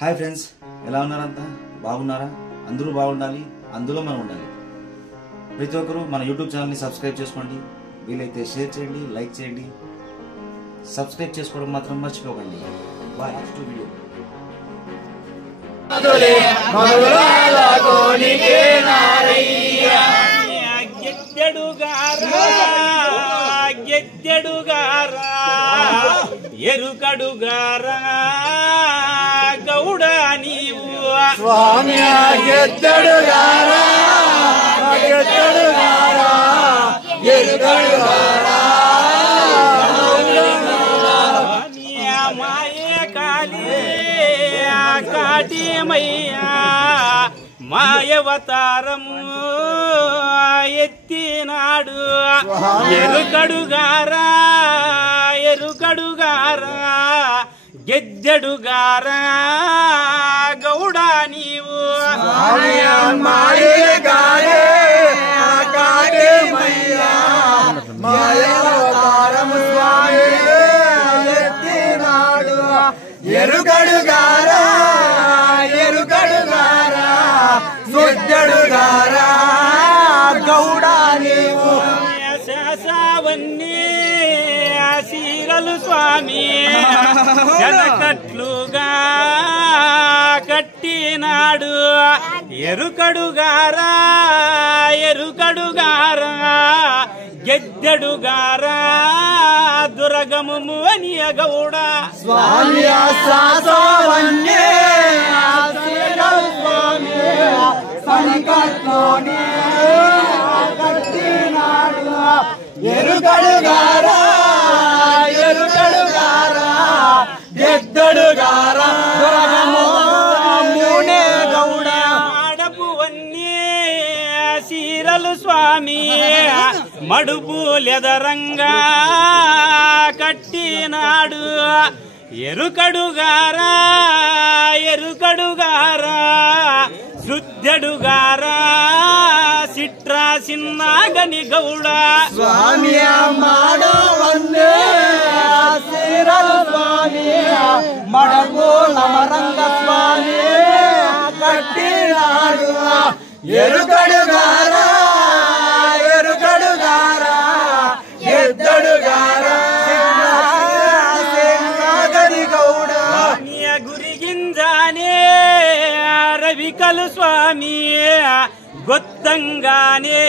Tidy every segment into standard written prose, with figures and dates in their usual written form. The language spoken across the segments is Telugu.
హాయ్ ఫ్రెండ్స్, ఎలా ఉన్నారంతా? బాగున్నారా? అందరూ బాగుండాలి, అందులో మనం ఉండాలి. ప్రతి ఒక్కరూ మన యూట్యూబ్ ఛానల్ని సబ్స్క్రైబ్ చేసుకోండి. వీలైతే షేర్ చేయండి, లైక్ చేయండి. సబ్స్క్రైబ్ చేసుకోవడం మాత్రం మర్చిపోకండి. బాయ్. Next video. ఎరుకడుగారా గౌడ నీవు స్వామి గెద్దడుగారా ఎరుకడుగారా మాయ కాళీ కాటిమయ్యా మాయవతారము ఎత్తినాడు ఎరుకడుగారా గెద్దడుగారా గౌడ నీవు ఎరుకడుగారా సొద్దడుగారా గౌడ నీవు శాసవన్నీ ఆశీరలు స్వామి జనకట్లుగా కట్టినాడు ఎరుకడుగారా గెద్దడుగారా దురగము అని గౌడ స్వామి శాసవన్నీ స్వామి సంకట్లోని కట్టినాడు ఎరుకడుగారా గెద్దడుగారా మూనే గౌడ మడపువన్నీ శీరలు స్వామి మడుపులెదరంగా కట్టినాడు ఎరుకడుగారా శుద్ధడుగారా సిట్రా సిన్నాగని గౌడ స్వామి మాడవన్నే శీరలు స్వామి మడపూలమరంగ స్వామి కట్టినాడు ఎరుకడుగారా ఎద్దడుగారా గౌడ గురిగింజానే రవికలు స్వామి గొత్తంగానే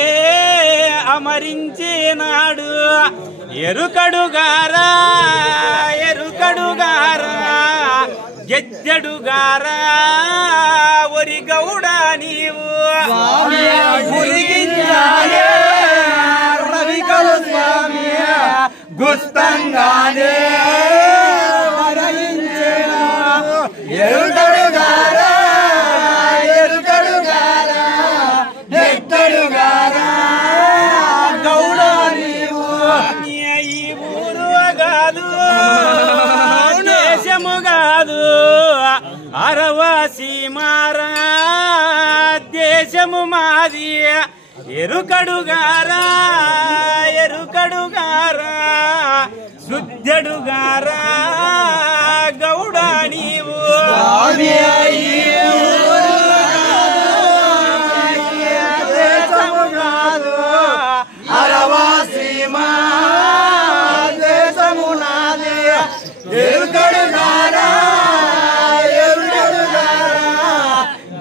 అమరించినాడు ఎరుకడుగారా గెద్దడుగారా ఒరి గౌడ నీవు రవికలు స్వామి గుస్తంగానే ఎరుకడుగారా ఎద్దడుగారా గౌడ నీవు ఈ ఊరు కాదు దేశము కాదు అరవాసి మారా దేశము మాది ఎరుకడుగారా శుద్ధడుగారా గౌడ నీవు అరవాసీమా దేశము నాది ఎరుకడుగారా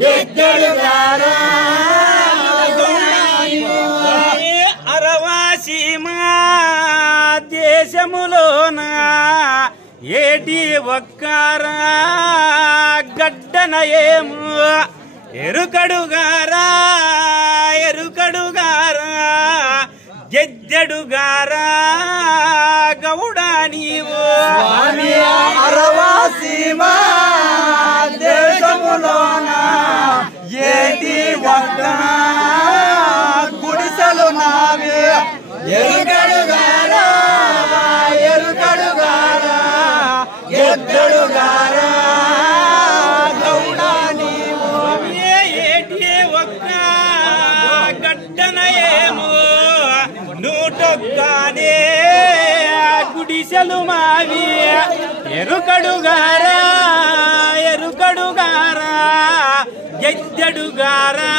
గెద్దడుగారా అరవాసీమా దేశములోన ఏటి ఒక్కరా గడ్డన ఏము ఎరుకడుగారా గెద్దడుగారా గౌడ నీవు అరవాసీమా దేశములోన ఏటి ఒక్క గుడిసెలు నావి ఎరుకడుగారా గెద్దడుగారా గౌడ నీవు ఏటి ఒక్క గడ్డన ఏమో నూటొక్కనే గుడిసెలు మావి ఎరుకడుగారా గెద్దెడుగారా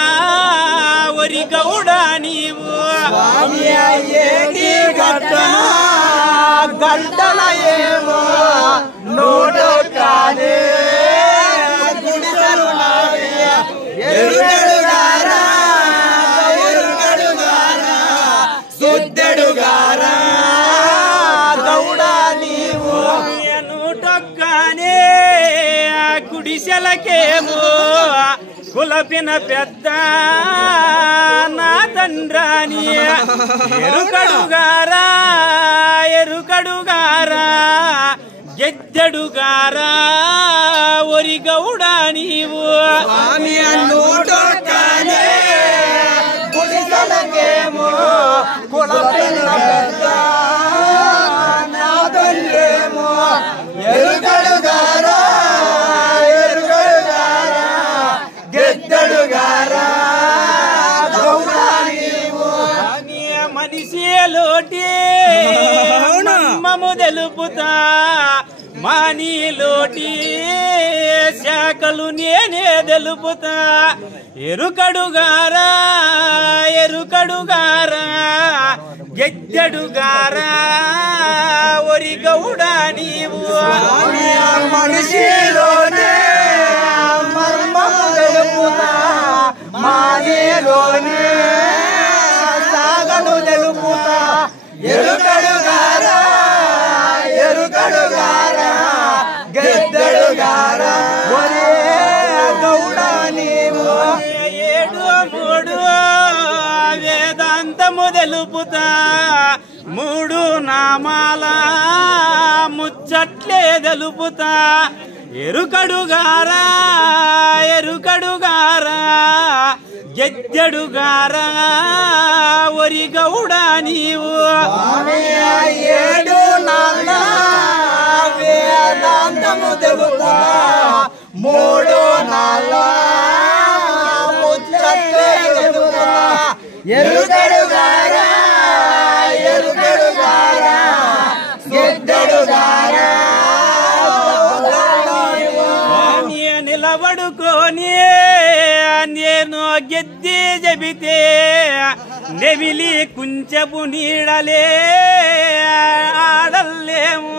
ఒరి గౌడ నీవు ఏటి గడ్డన ఏమో నోడు కాదే గుడిసెలు నావే ఎరుగడుగారా సుద్దెడుగారా గౌడ నీవు నూటొక్కనే గుడిసెలకేమో కులపిన పెద్ద నా తండ్రాని ఎరుకడుగారా గెద్దెడుగారా ఒరి గౌడ నీవు నూటొక్కనే గుడిసెలకేమో కులపిన పెద్ద నా తండ్రేమో ఎరుగడుగారా గెద్దడుగారా గౌడ నీవు మనిషిలోటి మమ్ము తెలుపుతా మానీలోటి శాఖలు నేనే తెలుపుతా ఎరుకడుగారా గెద్దెడుగారా ఒరి గౌడ నీవు మనిషిలోనే మర్మము తెలుపుతా మానీలోనే సాగను తెలుపుతా ఎరుకడుగారా గెద్దడుగారా ఒరే గౌడ నీవు 7 వేదాంతము తెలుపుతా 3 నామాల ముచ్చట్లే తెలుపుతా ఎరుకడుగారా గెద్దెడుగారా ఒరి గౌడ నీవు 7 నాళ్ళ వేదాంతము తెలుపుతా 3 నాళ్ళ ముచ్చట్లే తెలుపుతా ఎరుగడుగారా గెద్దడుగారా నిలబడుకొని నేను గెద్ది చెబితే నెమిలి కుంచెపు నీడలే ఆడలేము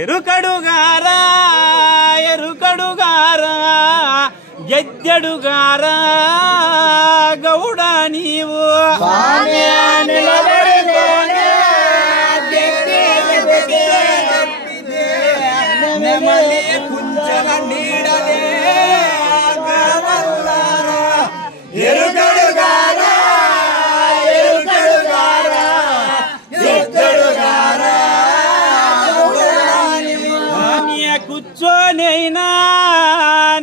ఎరుకడుగారా గెద్దెడుగారా గౌడ నీవు నెమలి కుంచెల నీడలే ఎరుగడుగారా కూర్చోనైనా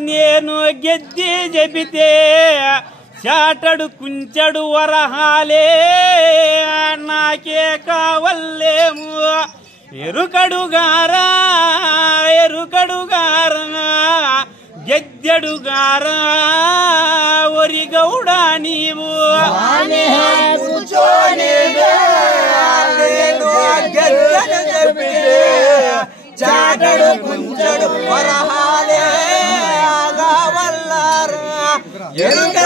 నేను గెద్ది చెబితే చాటడు కుంచెడు వరహాలే నాకే కావల్లేము ఎరుకడుగారా గెద్దెడుగారా ఒరి గౌడ నీవు చాటడు కుంచెడు వరహాలే వల్లారా ఎరుక